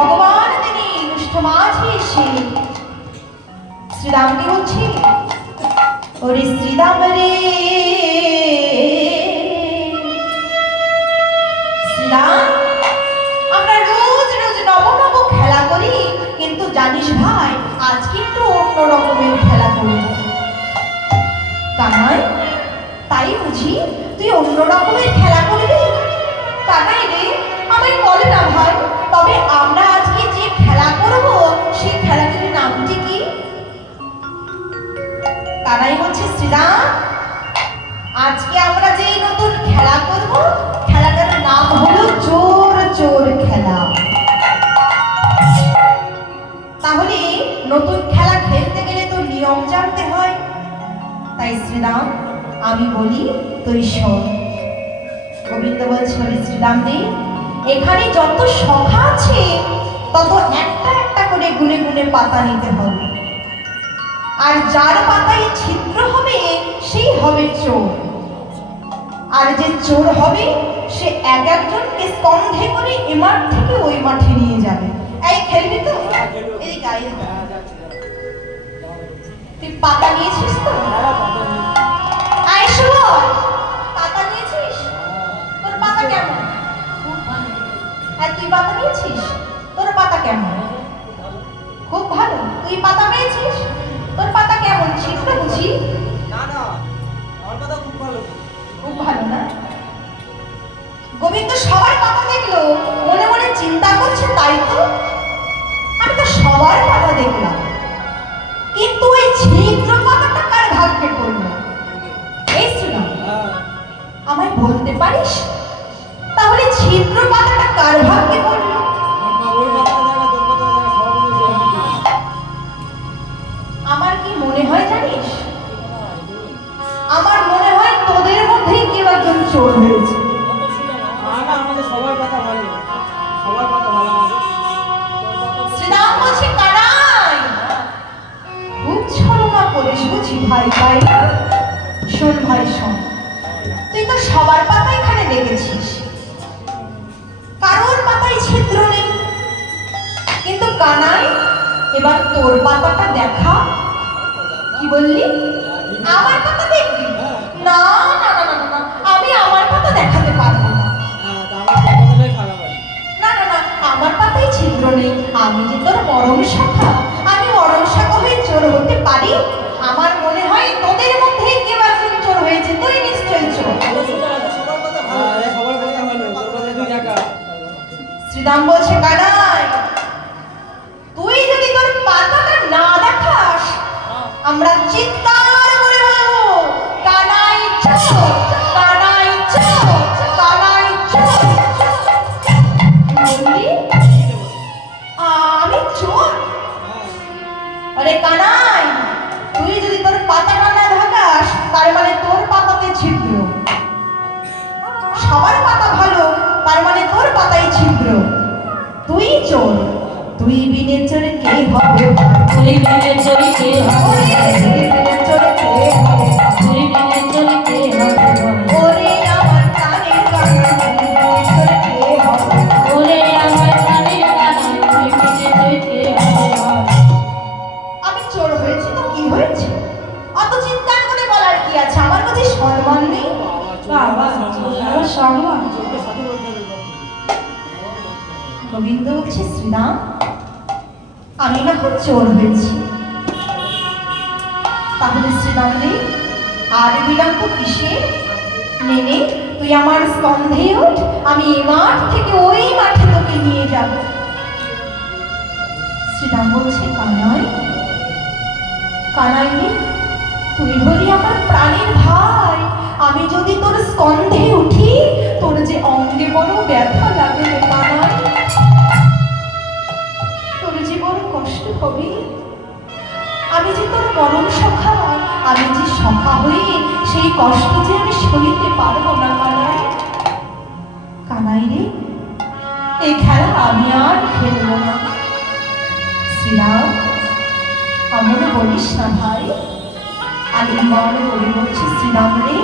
ভগবান তিনি দুষ্ট মাঝে এসে শ্রীরামকে বলছি, ওরে শ্রীরাম রে শ্রীরাম, আমরা রোজ রোজ নব নব খেলা করি, কিন্তু জানিস ভাই আজকে একটু অন্য রকমের খেলা করব। কানাই, তাই বুঝি তুই অন্য রকমের খেলা করবি? কানাই রে, আমায় বলে না ভাই, তবে আমরা আজকে যে খেলা করব সেই খেলাটির নামটি কি? কানাই বলছে, শ্রীরাম, আজকে আমরা যেই নতুন খেলা করব খেলাটার নাম হলো চোর চোর খেলা। তাহলে নতুন খেলা খেলতে গেলে তো নিয়ম জানতে হয়। তাই শ্রীরাম, আমি বলি তুই শোন। গোবিন্দ বলছে, শ্রীরাম রে, এখানে যত সংখ্যা আছে তত একটা একটা করে গুনে গুনে পাতা নিতে হবে, আর যার পাতায় ছিদ্র হবে সেই হবে চোর। আর যে চোর হবে সে এক একজনকে স্কন্ধে করে এ মাঠ থেকে ওই মাঠে নিয়ে যাবে। এই খেলবি তো? এদিকে আয়। তুই পাতা নিয়েছিস তো? আয় শুভ, পাতা নিয়েছিস? তোর পাতা কেমন? হ্যাঁ, তুই পাতা নিয়েছিস? তোর পাতা কেমন? খুব ভালো। তুই পাতা পেয়েছিস? তোর পাতা কেমন? ছিদ্র বুঝি? না না, আমার পাতা খুব ভালো। খুব ভালো না? গোবিন্দ সবার পাতা দেখলো, মনে মনে চিন্তা করছে, তাই তো আমি তো সবার পাতা দেখলাম, কিন্তু ওই ছিদ্র পাতাটা কার ভাগ্যে পড়লো? এই শুনো, আমায় বলতে পারিস তাহলে ছিদ্র পাতাটা কার ভাগ্যে পড়লো? আমার কি মনে হয় জানিস? আমার মনে হয় তোদের মধ্যেই কেউ একজন চোর হয়েছে। শ্রীরাম বলছে, কানাই, খুব ছলনা করিস বুঝি ভাই। ভাই শোন ভাই শোন, তুই তো সবার পাতা এখানে দেখেছিস, কারোর পাতায় ছিদ্র নেই, কিন্তু কানাই এবার তোর পাতাটা দেখা। কি বললি? আমার পাতা দেখবি? না না না না না, আমি আমার পাতা দেখাতে পারবো না। না না না, আমার পাতায় ছিদ্র নেই, আমি যে তোর মরম শাখা, আমি মরম শাখা হয়ে চোর হতে পারি? আমার মনে হয় তোদের মধ্যেই কেউ একজন চোর হয়েছে, তুই নিশ্চয়ই চোর। শ্রীরাম বলছে, কানাই, তুই যদি তোর পাতাটা না দেখাস আমরা চিৎকার করে বলবো, কানাই চোর, কানাই চোর, কানাই চোর। বললি আমি চোর? আরে কানাই, তুই যদি তোর পাতাটা না দেখাস তার মানে তোর পাতাতে ছিদ্র। সবার পাতা ভালো, তার মানে তোর পাতায় ছিদ্র। তুই চোর, তুই বিনে চোর কে হবে? তুই বিনে চোর কে হবে? তুই বিনে চোর কে হবে? তুই বিনে চোর কে হবে? ওরে আমার কানের কানা, তুই বিনে চোর কে হবে? ওরে আমার কানের কানা, তুই বিনে চোর কে হবে? আমি চোর হয়েছি তো কি হয়েছে? অত চিৎকার করে বলার কি আছে? আমার কাছে সম্মান নেই? বাবা, আমার সম্মান। গোবিন্দ বলছে, শ্রীরাম, আমি না খুব চোর হয়েছি, তাহলে শ্রীরাম রে আর বিলম্ব কিসের? নেনে তুই আমার স্কন্ধে ওঠ, আমি এ মাঠ থেকে ওই মাঠে তোকে নিয়ে যাব। শ্রীরাম বলছে, কানাই, কানাই রে, তুই হলি আমার প্রাণের ভাই, আমি যদি তোর স্কন্ধে উঠি তোর যে অঙ্গে বড় ব্যথা লাগে রে কানাই, তোর যে বড় কষ্ট হবে। আমি যে তোর মরম সখা, আমি যে সখা হয়ে সেই কষ্ট যে আমি সইতে পারবো না কানাই। কানাই রে, এই খেলা আমি আর খেলবো না। শ্রীরাম, আমার বলিস না ভাই। আর এই মনে বলে বলছি, শ্রীরাম রে,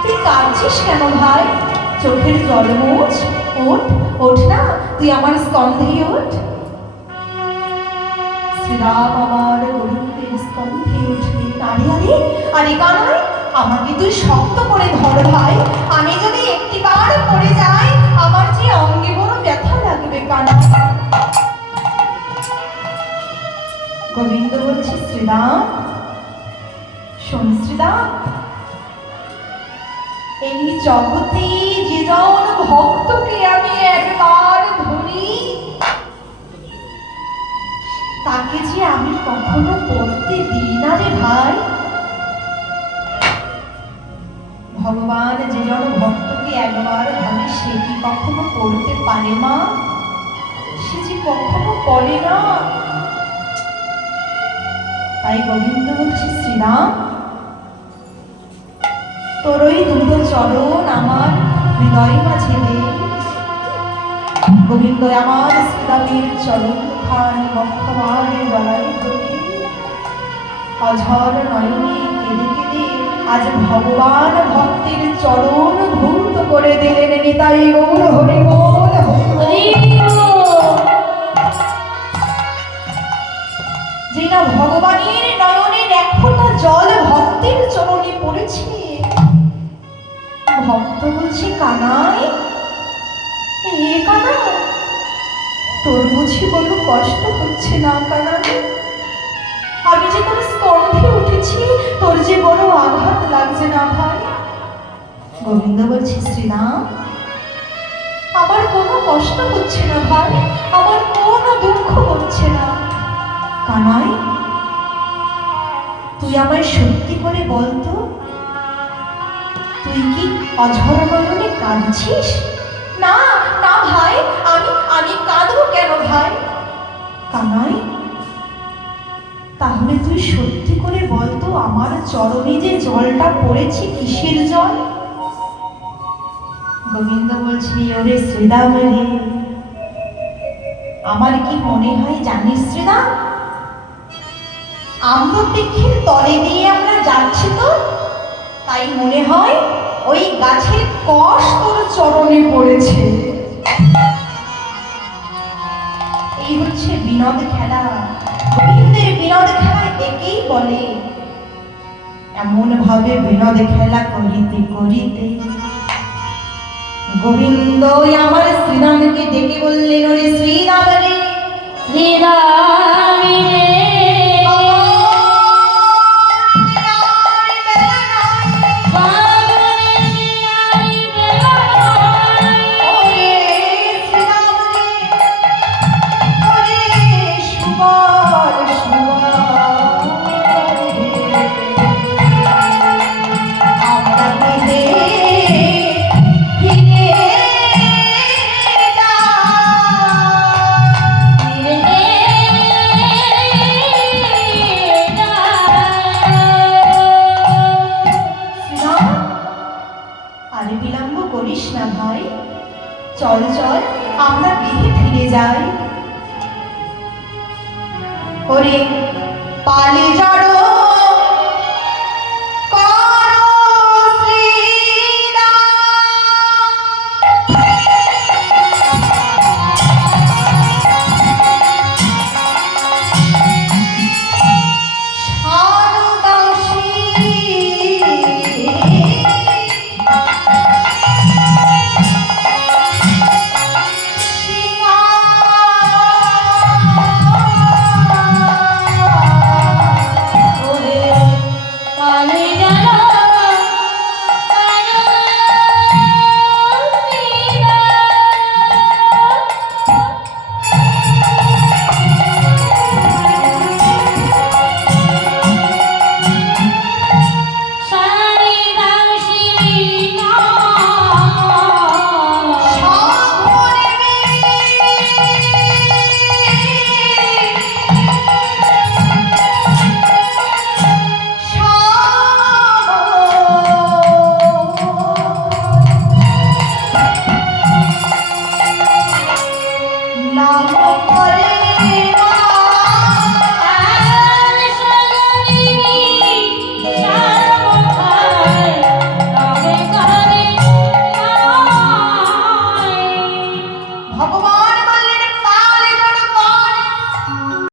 তুই কাঁদছিস কেন ভাই? চোখের জল মোছ। ওঠ ওঠ না, তুই আমার স্কন্ধে ওঠ। শ্রীরাম আমার গোবিন্দের স্কন্ধে উঠলেন। আরে আরে আরে কানাই, আমাকে তুই শক্ত করে ধর ভাই, আমি যদি একটিবার পড়ে যাই আমার যে অঙ্গে বড় ব্যথা লাগবে কানা। গোবিন্দ বলছে শ্রীরাম, শোন শ্রীরাম, এই জগতে যে জন ভক্তকে আমি একবার ধরি তাকে যে আমি কখনো পড়তে দিই না রে ভাই। ভগবান যে জন ভক্তকে একবার ধরে সে কি কখনো পড়তে পারে মা? সে যে কখনো পড়ে না। তাই গোবিন্দ বলছে শ্রীরাম, তোর ওই দুটো চরণ আমার হৃদয় মাঝে দে। গোবিন্দ আমার শ্রীরামের চরণ খান বক্ষমানের গলায় ধরে অঝর নয়নে কেঁদে কেঁদে আজ ভগবান ভক্তের চরণ ধৌত করে দিলেন। নিতাই গৌর হরি বল হরি বল। যে না ভগবানের নয়নের এক ফোঁটা জল ভক্তের চরণে পড়েছে, ভক্ত বলছে কানাই, এ কানা, তোর বুঝি বড় কষ্ট হচ্ছে না কানাই? আমি যে তোর স্কন্ধে উঠেছি, তোর যে বড় আঘাত লাগছে না ভাই? গোবিন্দ বলছে শ্রীরাম, আমার কোনো কষ্ট হচ্ছে না ভাই, আমার কোনো দুঃখ হচ্ছে না। কানাই, তুই আমায় সত্যি করে বলতো, তুই কি অঝর নয়নে কাঁদছিস? না না ভাই, আমি কাঁদবো কেন ভাই? কানাই, তাহলে তুই সত্যি করে বলতো আমার চরণে যে জলটা পড়েছে কিসের জল? গোবিন্দ বলছে ওরে শ্রীরাম রে, আমার কি মনে হয় জানিস শ্রীরাম, আম্রবৃক্ষের তলে দিয়ে আমরা যাচ্ছি তো, তাই মনে হয় ওই গাছের কষ তোর চরণে পড়েছে। এই হচ্ছে বিনোদ খেলা। গোবিন্দের বিনোদ খেলা একেই বলে। এমন ভাবে বিনোদ খেলা করিতে করিতে গোবিন্দ আমার শ্রীরামকে ডেকে বললেন, ওরে শ্রীরাম রে, শ্রীরাম রে, চল চল আমরা গৃহে ফিরে যাই। ওরে পালে জড়ো নাম করে